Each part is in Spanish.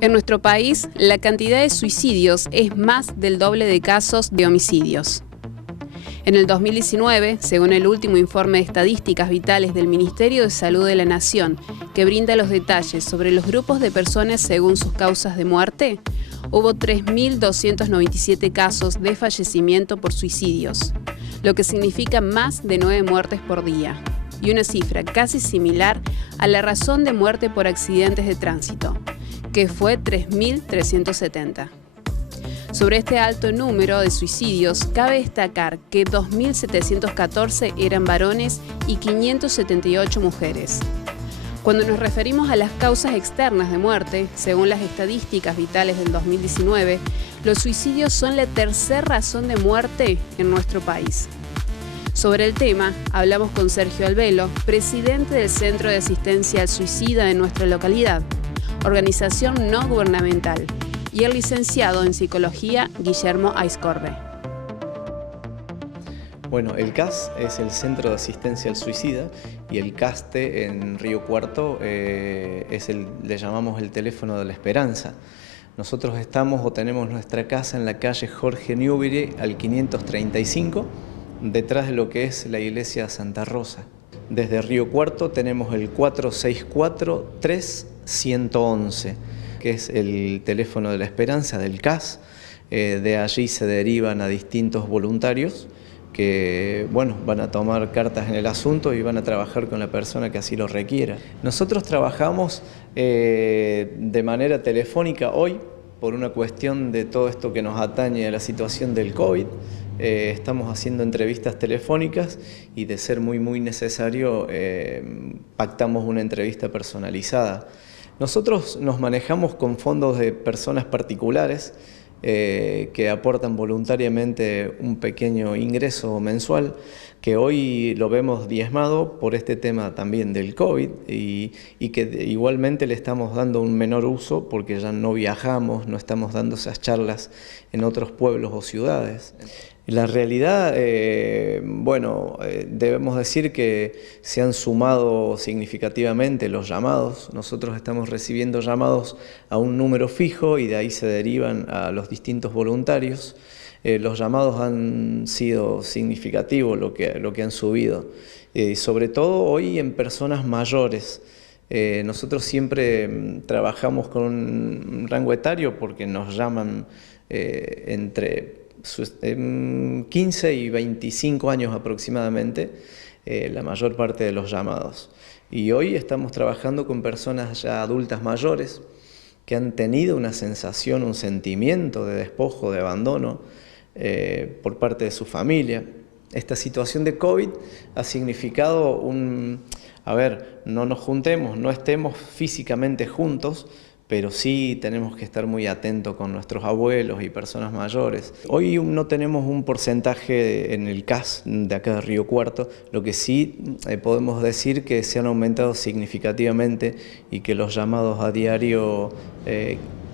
En nuestro país, la cantidad de suicidios es más del doble de casos de homicidios. En el 2019, según el último informe de estadísticas vitales del Ministerio de Salud de la Nación, que brinda los detalles sobre los grupos de personas según sus causas de muerte, hubo 3.297 casos de fallecimiento por suicidios, lo que significa más de 9 muertes por día, y una cifra casi similar a la razón de muerte por accidentes de tránsito, que fue 3.370. Sobre este alto número de suicidios, cabe destacar que 2.714 eran varones y 578 mujeres. Cuando nos referimos a las causas externas de muerte, según las estadísticas vitales del 2019, los suicidios son la tercera razón de muerte en nuestro país. Sobre el tema, hablamos con Sergio Albelo, presidente del Centro de Asistencia al Suicida de nuestra localidad, organización no gubernamental, y el licenciado en Psicología, Guillermo Aizcorbe. Bueno, el CAS es el Centro de Asistencia al Suicida y el CASTE en Río Cuarto le llamamos el teléfono de la esperanza. Nosotros tenemos nuestra casa en la calle Jorge Newbery al 535, detrás de lo que es la iglesia Santa Rosa. Desde Río Cuarto tenemos el 464-3111, que es el teléfono de la esperanza del CAS. De allí se derivan a distintos voluntarios que van a tomar cartas en el asunto y van a trabajar con la persona que así lo requiera. Nosotros trabajamos de manera telefónica hoy por una cuestión de todo esto que nos atañe a la situación del COVID. Estamos haciendo entrevistas telefónicas y, de ser muy necesario, pactamos una entrevista personalizada. Nosotros nos manejamos con fondos de personas particulares que aportan voluntariamente un pequeño ingreso mensual, que hoy lo vemos diezmado por este tema también del COVID y que igualmente le estamos dando un menor uso porque ya no viajamos, no estamos dando esas charlas en otros pueblos o ciudades. La realidad, debemos decir que se han sumado significativamente los llamados. Nosotros estamos recibiendo llamados a un número fijo y de ahí se derivan a los distintos voluntarios. Los llamados han sido significativos lo que han subido, sobre todo hoy en personas mayores. Nosotros siempre trabajamos con un rango etario porque nos llaman entre 15 y 25 años aproximadamente, la mayor parte de los llamados. Y hoy estamos trabajando con personas ya adultas mayores que han tenido una sensación, un sentimiento de despojo, de abandono por parte de su familia. Esta situación de COVID ha significado no nos juntemos, no estemos físicamente juntos, pero sí tenemos que estar muy atentos con nuestros abuelos y personas mayores. Hoy no tenemos un porcentaje en el CAS de acá de Río Cuarto, lo que sí podemos decir que se han aumentado significativamente y que los llamados a diario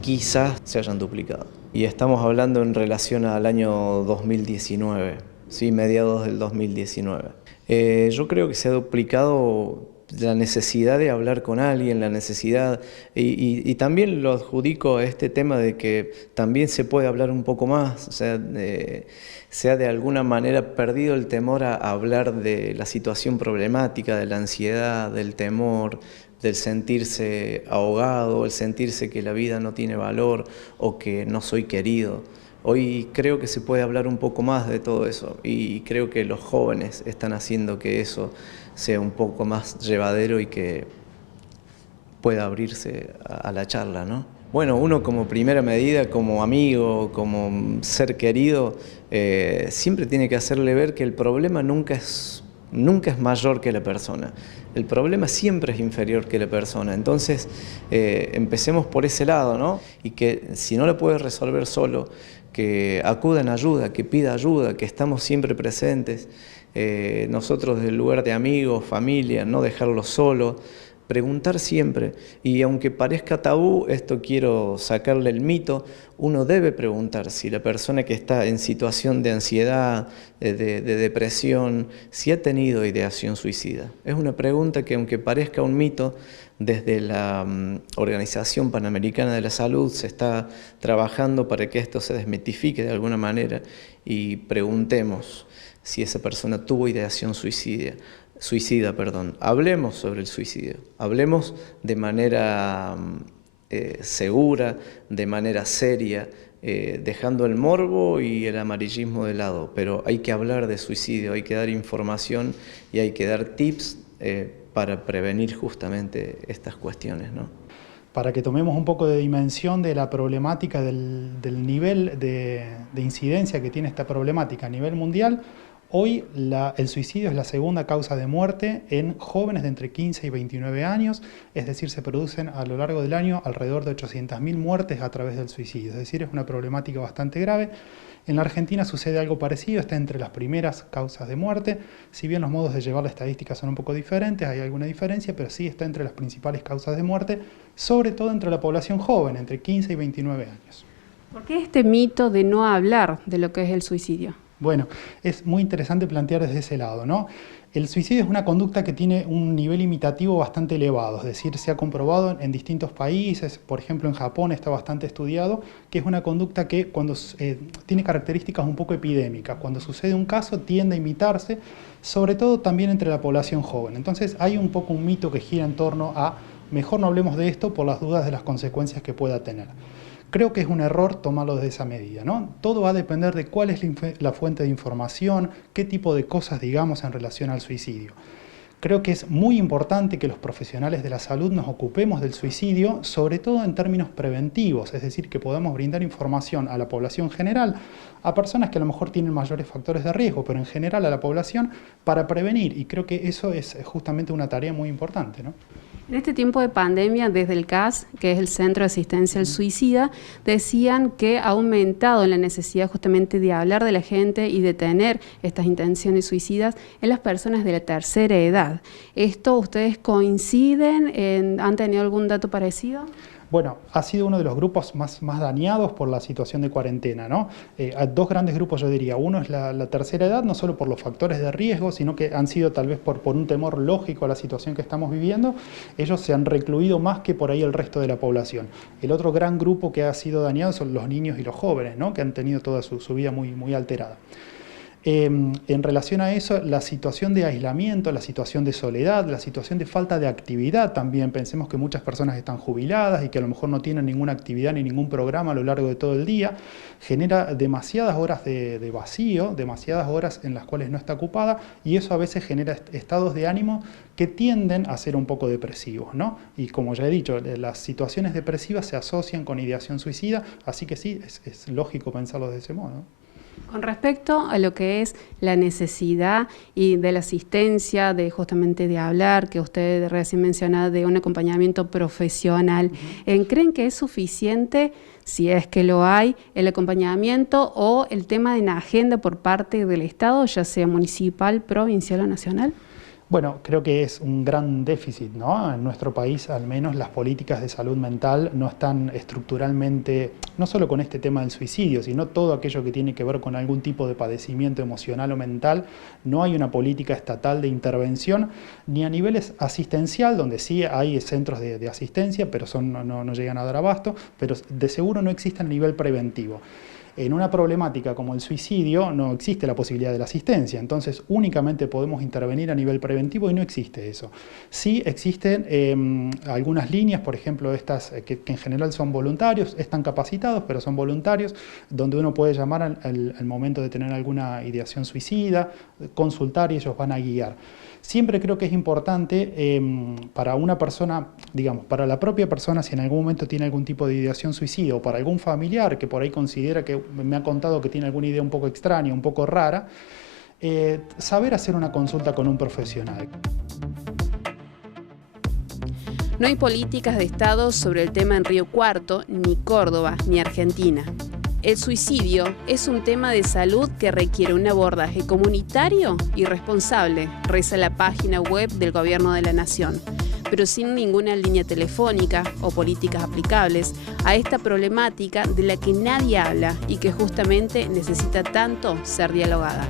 quizás se hayan duplicado. Y estamos hablando en relación al año 2019, ¿sí? Mediados del 2019. Yo creo que se ha duplicado la necesidad de hablar con alguien, la necesidad, y también lo adjudico a este tema de que también se puede hablar un poco más, o sea, se ha de alguna manera perdido el temor a hablar de la situación problemática, de la ansiedad, del temor, del sentirse ahogado, el sentirse que la vida no tiene valor o que no soy querido. Hoy creo que se puede hablar un poco más de todo eso y creo que los jóvenes están haciendo que eso sea un poco más llevadero y que pueda abrirse a la charla, ¿no? Bueno, uno como primera medida, como amigo, como ser querido, siempre tiene que hacerle ver que el problema nunca es mayor que la persona. El problema siempre es inferior que la persona. Entonces, empecemos por ese lado, ¿no? Y que si no lo puede resolver solo, que acuda en ayuda, que pida ayuda, que estamos siempre presentes. Nosotros desde el lugar de amigos, familia, no dejarlo solo, preguntar siempre. Y aunque parezca tabú, esto quiero sacarle el mito, uno debe preguntar si la persona que está en situación de ansiedad, de depresión, si ha tenido ideación suicida. Es una pregunta que, aunque parezca un mito, Desde la Organización Panamericana de la Salud se está trabajando para que esto se desmitifique de alguna manera y preguntemos si esa persona tuvo ideación suicida. Hablemos sobre el suicidio, hablemos de manera segura, de manera seria, dejando el morbo y el amarillismo de lado, pero hay que hablar de suicidio, hay que dar información y hay que dar tips para prevenir justamente estas cuestiones, ¿no? Para que tomemos un poco de dimensión de la problemática, del nivel de incidencia que tiene esta problemática a nivel mundial, hoy el suicidio es la segunda causa de muerte en jóvenes de entre 15 y 29 años, es decir, se producen a lo largo del año alrededor de 800.000 muertes a través del suicidio, es decir, es una problemática bastante grave. En la Argentina sucede algo parecido, está entre las primeras causas de muerte, si bien los modos de llevar la estadística son un poco diferentes, hay alguna diferencia, pero sí está entre las principales causas de muerte, sobre todo entre la población joven, entre 15 y 29 años. ¿Por qué este mito de no hablar de lo que es el suicidio? Bueno, es muy interesante plantear desde ese lado, ¿no? El suicidio es una conducta que tiene un nivel imitativo bastante elevado, es decir, se ha comprobado en distintos países, por ejemplo en Japón está bastante estudiado, que es una conducta que cuando tiene características un poco epidémicas, cuando sucede un caso tiende a imitarse, sobre todo también entre la población joven. Entonces hay un poco un mito que gira en torno a mejor no hablemos de esto por las dudas de las consecuencias que pueda tener. Creo que es un error tomarlo de esa medida, ¿no? Todo va a depender de cuál es la fuente de información, qué tipo de cosas digamos en relación al suicidio. Creo que es muy importante que los profesionales de la salud nos ocupemos del suicidio, sobre todo en términos preventivos, es decir, que podamos brindar información a la población general, a personas que a lo mejor tienen mayores factores de riesgo, pero en general a la población, para prevenir, y creo que eso es justamente una tarea muy importante, ¿no? En este tiempo de pandemia, desde el CAS, que es el Centro de Asistencia al Suicida, decían que ha aumentado la necesidad justamente de hablar de la gente y de tener estas intenciones suicidas en las personas de la tercera edad. ¿Esto ustedes coinciden? ¿Han tenido algún dato parecido? Bueno, ha sido uno de los grupos más dañados por la situación de cuarentena, ¿no? Dos grandes grupos yo diría. Uno es la tercera edad, no solo por los factores de riesgo, sino que han sido tal vez por un temor lógico a la situación que estamos viviendo. Ellos se han recluido más que por ahí el resto de la población. El otro gran grupo que ha sido dañado son los niños y los jóvenes, ¿no? Que han tenido toda su vida muy alterada. En relación a eso, la situación de aislamiento, la situación de soledad, la situación de falta de actividad también. Pensemos que muchas personas están jubiladas y que a lo mejor no tienen ninguna actividad ni ningún programa a lo largo de todo el día. Genera demasiadas horas de vacío, demasiadas horas en las cuales no está ocupada, y eso a veces genera estados de ánimo que tienden a ser un poco depresivos, ¿no? Y como ya he dicho, las situaciones depresivas se asocian con ideación suicida, así que sí, es lógico pensarlo de ese modo, ¿no? Con respecto a lo que es la necesidad y de la asistencia, justamente de hablar, que usted recién mencionaba, de un acompañamiento profesional, ¿creen que es suficiente, si es que lo hay, el acompañamiento o el tema de la agenda por parte del Estado, ya sea municipal, provincial o nacional? Bueno, creo que es un gran déficit, ¿no? En nuestro país, al menos, las políticas de salud mental no están estructuralmente, no solo con este tema del suicidio, sino todo aquello que tiene que ver con algún tipo de padecimiento emocional o mental. No hay una política estatal de intervención, ni a niveles asistencial, donde sí hay centros de asistencia, pero no llegan a dar abasto, pero de seguro no existe a nivel preventivo. En una problemática como el suicidio no existe la posibilidad de la asistencia, entonces únicamente podemos intervenir a nivel preventivo y no existe eso. Sí existen algunas líneas, por ejemplo estas que en general son voluntarios, están capacitados pero son voluntarios, donde uno puede llamar al momento de tener alguna ideación suicida, consultar y ellos van a guiar. Siempre creo que es importante para una persona, digamos, para la propia persona, si en algún momento tiene algún tipo de ideación suicida, o para algún familiar que por ahí considera que me ha contado que tiene alguna idea un poco extraña, un poco rara, saber hacer una consulta con un profesional. No hay políticas de Estado sobre el tema en Río Cuarto, ni Córdoba, ni Argentina. El suicidio es un tema de salud que requiere un abordaje comunitario y responsable, reza la página web del Gobierno de la Nación, pero sin ninguna línea telefónica o políticas aplicables a esta problemática de la que nadie habla y que justamente necesita tanto ser dialogada.